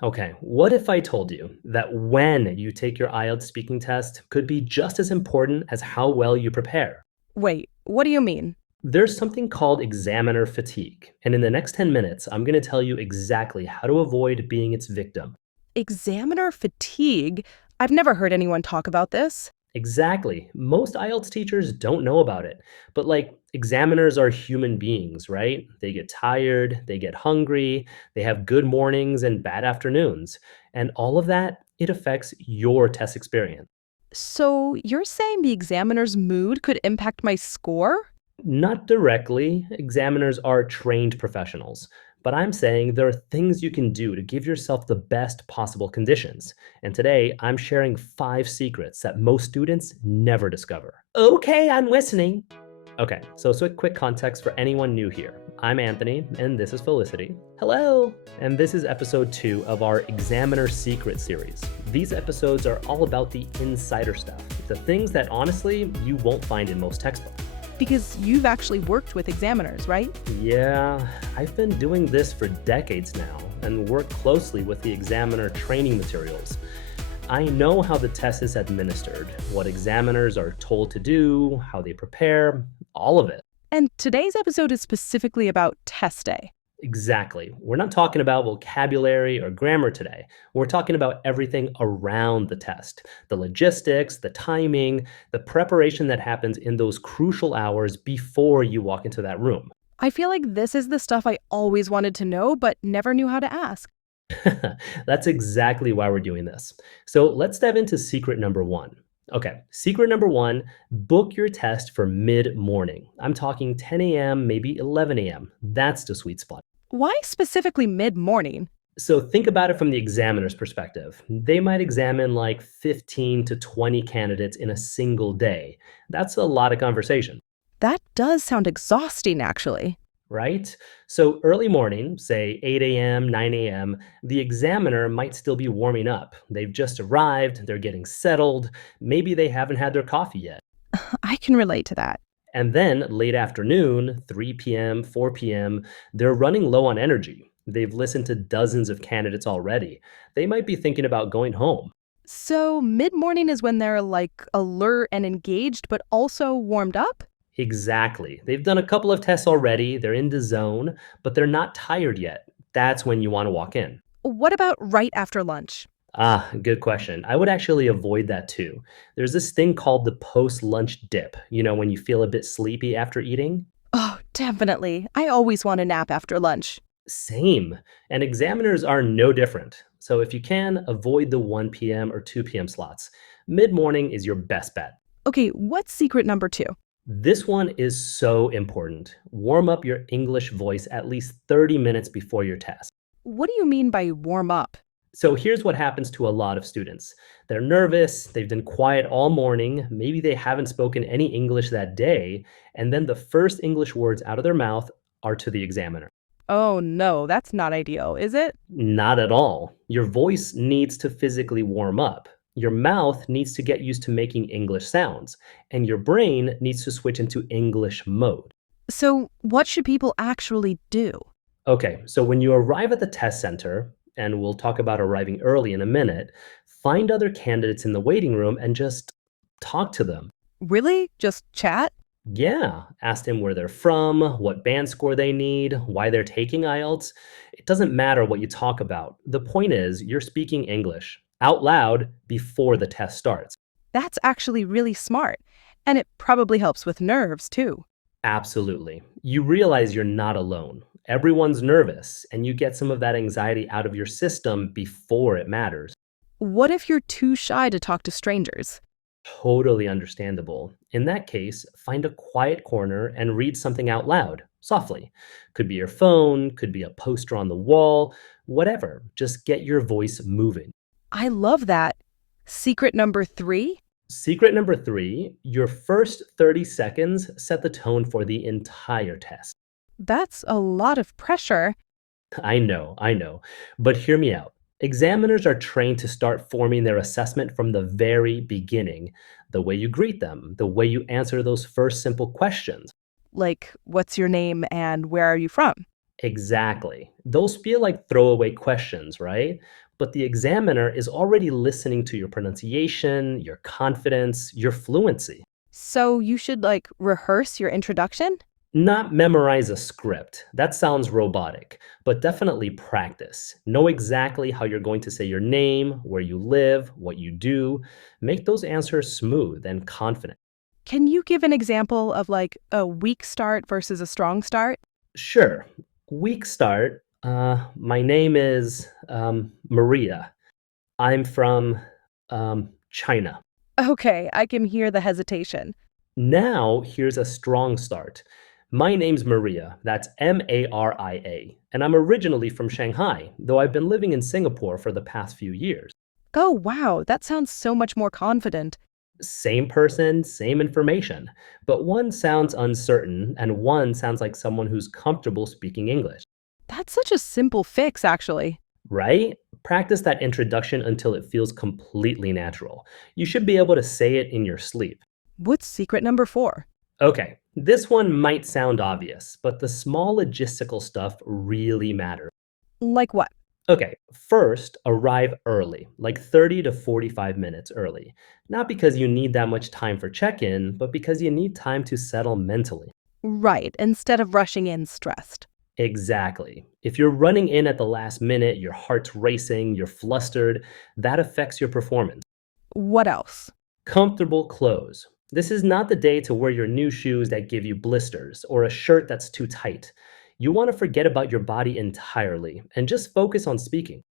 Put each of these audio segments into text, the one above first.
Okay, what if I told you that when you take your IELTS speaking test could be just as important as how well you prepare? Wait, what do you mean? There's something called examiner fatigue, and in the next 10 minutes, I'm going to tell you exactly how to avoid being its victim. Examiner fatigue? I've never heard anyone talk about this. Exactly. Most IELTS teachers don't know about it, but examiners are human beings, right? They get tired, they get hungry, they have good mornings and bad afternoons, and all of that, it affects your test experience. So you're saying the examiner's mood could impact my score? Not directly, examiners are trained professionals, but I'm saying there are things you can do to give yourself the best possible conditions. And today, I'm sharing 5 secrets that most students never discover. Okay, I'm listening. Okay, so a quick context for anyone new here. I'm Anthony, and this is Felicity. Hello! And this is episode 2 of our Examiner Secret series. These episodes are all about the insider stuff, the things that honestly you won't find in most textbooks. Because you've actually worked with examiners, right? Yeah, I've been doing this for decades now and work closely with the examiner training materials. I know how the test is administered, what examiners are told to do, how they prepare, all of it. And today's episode is specifically about test day. Exactly. We're not talking about vocabulary or grammar today. We're talking about everything around the test, the logistics, the timing, the preparation that happens in those crucial hours before you walk into that room. I feel like this is the stuff I always wanted to know but never knew how to ask. That's exactly why we're doing this. So let's dive into secret number 1. Okay, secret number 1, book your test for mid morning. I'm talking 10 a.m., maybe 11 a.m. That's the sweet spot. Why specifically mid morning? So think about it from the examiner's perspective. They might examine like 15 to 20 candidates in a single day. That's a lot of conversation, That does sound exhausting, actually. right? So early morning, say 8 a.m., 9 a.m., the examiner might still be warming up. They've just arrived, they're getting settled, maybe they haven't had their coffee yet. I can relate to that. And then late afternoon, 3 p.m., 4 p.m., they're running low on energy. They've listened to dozens of candidates already. They might be thinking about going home. So, mid morning is when they're like alert and engaged, but also warmed up? Exactly. They've done a couple of tests already, they're in the zone, but they're not tired yet. That's when you want to walk in. What about right after lunch? Ah, good question. I would actually avoid that too. There's this thing called the post lunch dip, when you feel a bit sleepy after eating. Oh, definitely. I always want a nap after lunch. Same. And examiners are no different. So if you can, avoid the 1 p.m. or 2 p.m. slots. Mid morning is your best bet. Okay, what's secret number two? This one is so important. Warm up your English voice at least 30 minutes before your test. What do you mean by warm up? So here's what happens to a lot of students. They're nervous, they've been quiet all morning, maybe they haven't spoken any English that day, and then the first English words out of their mouth are to the examiner. Oh no, that's not ideal, is it? Not at all. Your voice needs to physically warm up. Your mouth needs to get used to making English sounds, and your brain needs to switch into English mode. So, what should people actually do? Okay, so when you arrive at the test center, and we'll talk about arriving early in a minute, find other candidates in the waiting room and just talk to them. Really? Just chat? Yeah, ask them where they're from, what band score they need, why they're taking IELTS. It doesn't matter what you talk about. The point is, you're speaking English out loud before the test starts. That's actually really smart. And it probably helps with nerves, too. Absolutely. You realize you're not alone. Everyone's nervous, and you get some of that anxiety out of your system before it matters. What if you're too shy to talk to strangers? Totally understandable. In that case, find a quiet corner and read something out loud, softly. Could be your phone, could be a poster on the wall, whatever. Just get your voice moving. I love that. Secret number three? Secret number 3, your first 30 seconds set the tone for the entire test. That's a lot of pressure. I know. But hear me out. Examiners are trained to start forming their assessment from the very beginning. The way you greet them, the way you answer those first simple questions. Like, what's your name and where are you from? Exactly. Those feel like throwaway questions, right? But the examiner is already listening to your pronunciation, your confidence, your fluency. So you should rehearse your introduction? Not memorize a script. That sounds robotic, but definitely practice. Know exactly how you're going to say your name, where you live, what you do. Make those answers smooth and confident. Can you give an example of a weak start versus a strong start? Sure, weak start. My name is Maria. I'm from China. Okay, I can hear the hesitation. Now, here's a strong start. My name's Maria. That's Maria. And I'm originally from Shanghai, though I've been living in Singapore for the past few years. Oh, wow, that sounds so much more confident. Same person, same information, but one sounds uncertain and one sounds like someone who's comfortable speaking English, That's such a simple fix, actually. right? Practice that introduction until it feels completely natural. You should be able to say it in your sleep. What's secret number 4? Okay, this one might sound obvious, but the small logistical stuff really matters. Like what? Okay, first, arrive early, like 30 to 45 minutes early. Not because you need that much time for check in, but because you need time to settle mentally. Right, instead of rushing in stressed. Exactly. If you're running in at the last minute, your heart's racing, you're flustered, that affects your performance. What else? Comfortable clothes. This is not the day to wear your new shoes that give you blisters or a shirt that's too tight. You want to forget about your body entirely and just focus on speaking.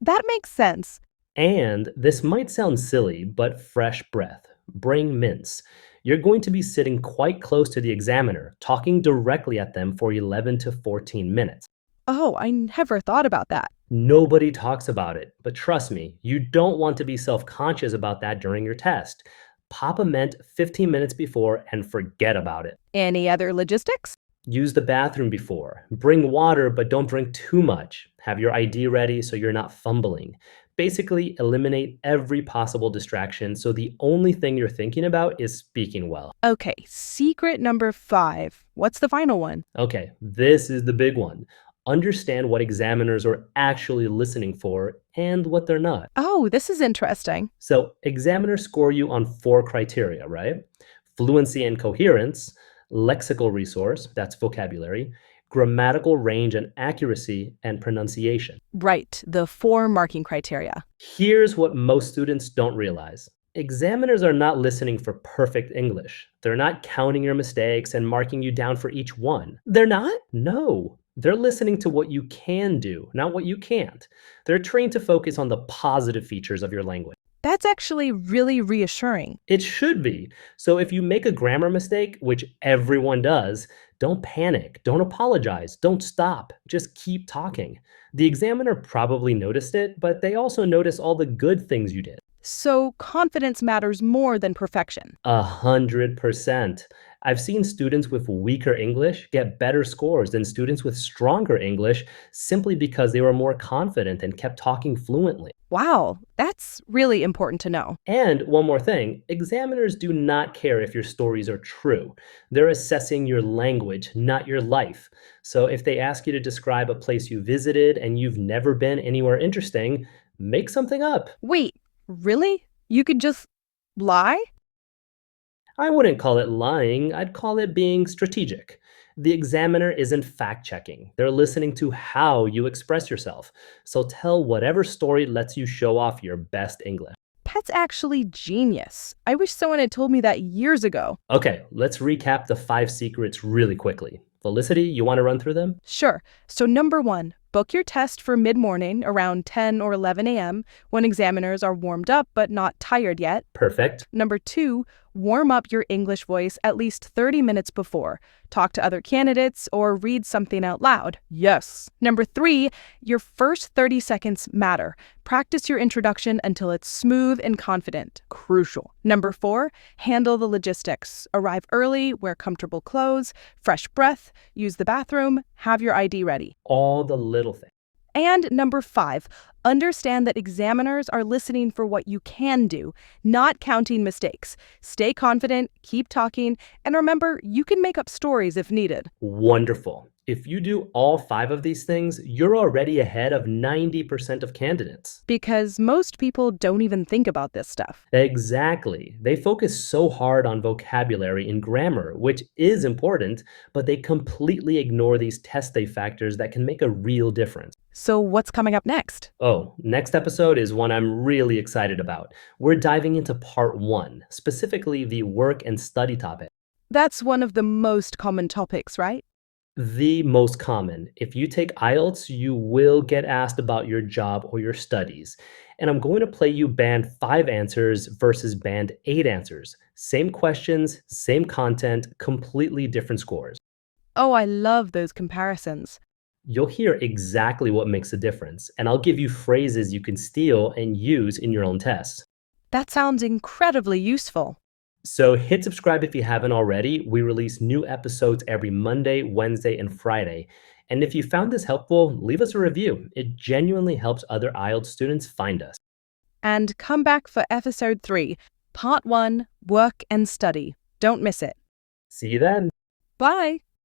That makes sense. And this might sound silly, but fresh breath. Bring mints. You're going to be sitting quite close to the examiner, talking directly at them for 11 to 14 minutes. Oh, I never thought about that. Nobody talks about it, but trust me, you don't want to be self conscious about that during your test. Pop a mint 15 minutes before and forget about it. Any other logistics? Use the bathroom before. Bring water, but don't bring too much. Have your ID ready so you're not fumbling. Basically, eliminate every possible distraction so the only thing you're thinking about is speaking well. Okay, secret number 5. What's the final one? Okay, this is the big one. Understand what examiners are actually listening for and what they're not. Oh, this is interesting. So, examiners score you on four criteria, right? Fluency and coherence, lexical resource, that's vocabulary, grammatical range and accuracy, and pronunciation. Right, the 4 marking criteria. Here's what most students don't realize: examiners are not listening for perfect English. They're not counting your mistakes and marking you down for each one. They're not? No, they're listening to what you can do, not what you can't. They're trained to focus on the positive features of your language. That's actually really reassuring. It should be. So if you make a grammar mistake, which everyone does, don't panic, don't apologize, don't stop. Just keep talking. The examiner probably noticed it, but they also notice all the good things you did. So, confidence matters more than perfection. 100%. I've seen students with weaker English get better scores than students with stronger English simply because they were more confident and kept talking fluently. Wow, that's really important to know. And one more thing, examiners do not care if your stories are true. They're assessing your language, not your life. So if they ask you to describe a place you visited and you've never been anywhere interesting, make something up. Wait, really? You could just lie? I wouldn't call it lying, I'd call it being strategic. The examiner isn't fact checking, they're listening to how you express yourself. So tell whatever story lets you show off your best English. That's actually genius. I wish someone had told me that years ago. Okay, let's recap the five secrets really quickly. Felicity, you want to run through them? Sure. So, number 1, book your test for mid morning around 10 or 11 a.m. when examiners are warmed up but not tired yet. Perfect. Number 2, warm up your English voice at least 30 minutes before. Talk to other candidates or read something out loud. Yes. Number 3, your first 30 seconds matter. Practice your introduction until it's smooth and confident. Crucial. Number 4, handle the logistics. Arrive early, wear comfortable clothes, fresh breath, use the bathroom, have your ID ready. All the little things. And number 5, understand that examiners are listening for what you can do, not counting mistakes. Stay confident, keep talking, and remember, you can make up stories if needed. Wonderful. If you do all five of these things, you're already ahead of 90% of candidates. Because most people don't even think about this stuff. Exactly. They focus so hard on vocabulary and grammar, which is important, but they completely ignore these test day factors that can make a real difference. So, what's coming up next? Oh, next episode is one I'm really excited about. We're diving into part one, specifically the work and study topic. That's one of the most common topics, right? The most common. If you take IELTS, you will get asked about your job or your studies. And I'm going to play you band 5 answers versus band 8 answers. Same questions, same content, completely different scores. Oh, I love those comparisons. You'll hear exactly what makes a difference, and I'll give you phrases you can steal and use in your own tests. That sounds incredibly useful. So hit subscribe if you haven't already. We release new episodes every Monday, Wednesday, and Friday. And if you found this helpful, leave us a review. It genuinely helps other IELTS students find us. And come back for episode 3, part 1, work and study. Don't miss it. See you then. Bye.